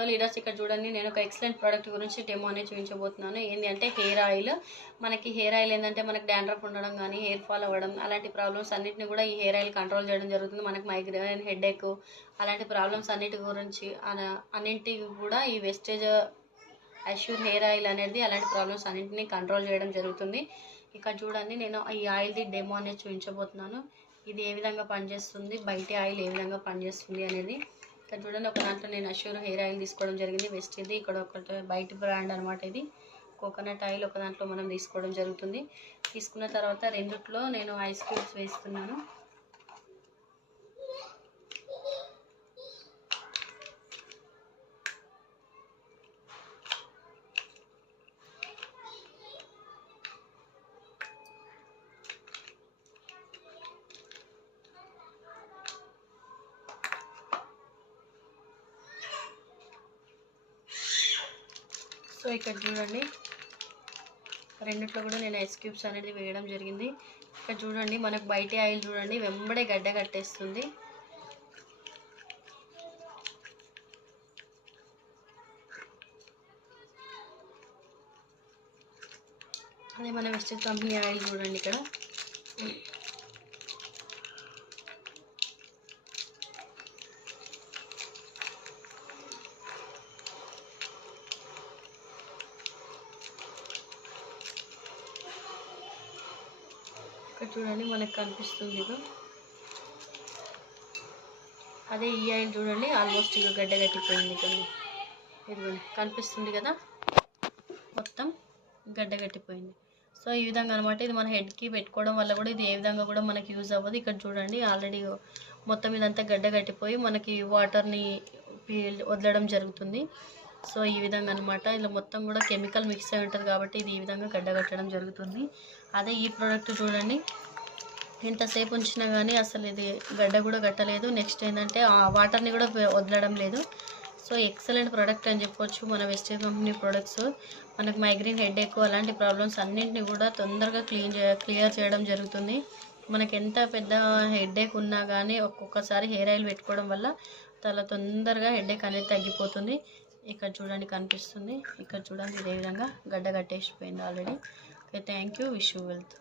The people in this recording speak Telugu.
కూడా లీడర్స్, ఇక్కడ చూడండి నేను ఒక ఎక్సలెంట్ ప్రోడక్ట్ గురించి డెమో అనేది చూపించబోతున్నాను. ఏంటి అంటే హెయిర్ ఆయిల్. మనకి హెయిర్ ఆయిల్ ఏంటంటే మనకి డాండ్రఫ్ ఉండడం కానీ హెయిర్ ఫాల్ అవ్వడం అలాంటి ప్రాబ్లమ్స్ అన్నిటిని కూడా ఈ హెయిర్ ఆయిల్ కంట్రోల్ చేయడం జరుగుతుంది. మనకి మైగ్రేన్, హెడేక్ అలాంటి ప్రాబ్లమ్స్ అన్నిటి గురించి అన్నింటికి కూడా ఈ వెస్టేజ్ అష్యూర్ హెయిర్ ఆయిల్ అనేది అలాంటి ప్రాబ్లమ్స్ అన్నింటినీ కంట్రోల్ చేయడం జరుగుతుంది. ఇక్కడ చూడండి నేను ఈ ఆయిల్ది డెమో అనేది చూపించబోతున్నాను. ఇది ఏ విధంగా పనిచేస్తుంది, బయట ఆయిల్ ఏ విధంగా పనిచేస్తుంది అనేది. ఇక్కడ చూడండి ఒక దాంట్లో నేను అష్యూర్ హెయిర్ ఆయిల్ తీసుకోవడం జరిగింది. వెస్టేజ్ ఇక్కడ ఒకటి బయట బ్రాండ్ అనమాట. ఇది కోకోనట్ ఆయిల్ ఒక దాంట్లో మనం తీసుకోవడం జరుగుతుంది. తీసుకున్న తర్వాత రెండిట్లో నేను ఐస్ క్యూబ్స్ వేస్తున్నాను. సో ఇక్కడ చూడండి రెండిట్లో కూడా నేను ఐస్ క్యూబ్స్ అనేది వేయడం జరిగింది. ఇక్కడ చూడండి మనకు బయట ఆయిల్ చూడండి వెంబడే గడ్డ కట్టేస్తుంది. అదే మన వెస్టేజ్ కంపెనీ ఆయిల్ చూడండి ఇక్కడ చూడండి మనకు కనిపిస్తుంది. ఇక అదే ఈ ఆయిల్ చూడండి ఆల్మోస్ట్ ఇక గడ్డ కట్టిపోయింది. ఇక్కడ ఇదిగోండి కనిపిస్తుంది కదా, మొత్తం గడ్డ కట్టిపోయింది. సో ఈ విధంగా అనమాట. ఇది మన హెడ్కి పెట్టుకోవడం వల్ల కూడా ఇది ఏ విధంగా కూడా మనకి యూజ్ అవ్వదు. ఇక్కడ చూడండి ఆల్రెడీ మొత్తం ఇదంతా గడ్డ కట్టిపోయి మనకి వాటర్ని వదలడం జరుగుతుంది. సో ఈ విధంగా అనమాట. ఇలా మొత్తం కూడా కెమికల్ మిక్స్ అయి ఉంటుంది కాబట్టి ఇది ఈ విధంగా గడ్డ కట్టడం జరుగుతుంది. అదే ఈ ప్రోడక్ట్ చూడండి ఎంతసేపు ఉంచినా కానీ అసలు ఇది గడ్డ కూడా కట్టలేదు. నెక్స్ట్ ఏంటంటే ఆ వాటర్ని కూడా వదలడం లేదు. సో ఎక్సలెంట్ ప్రోడక్ట్ అని చెప్పొచ్చు మన వెస్టేజ్ కంపెనీ ప్రోడక్ట్స్. మనకు మైగ్రేన్, హెడేక్ అలాంటి ప్రాబ్లమ్స్ అన్నింటినీ కూడా తొందరగా క్లియర్ చేయడం జరుగుతుంది. మనకి ఎంత పెద్ద హెడేక్ ఉన్నా కానీ ఒక్కొక్కసారి హెయిర్ ఆయిల్ పెట్టుకోవడం వల్ల చాలా తొందరగా హెడేక్ అనేది తగ్గిపోతుంది. ఇక్కడ చూడండి కనిపిస్తుంది. ఇక్కడ చూడండి ఇదే విధంగా గడ్డ కట్టేసిపోయింది already. Okay, thank you. Wish you wealth.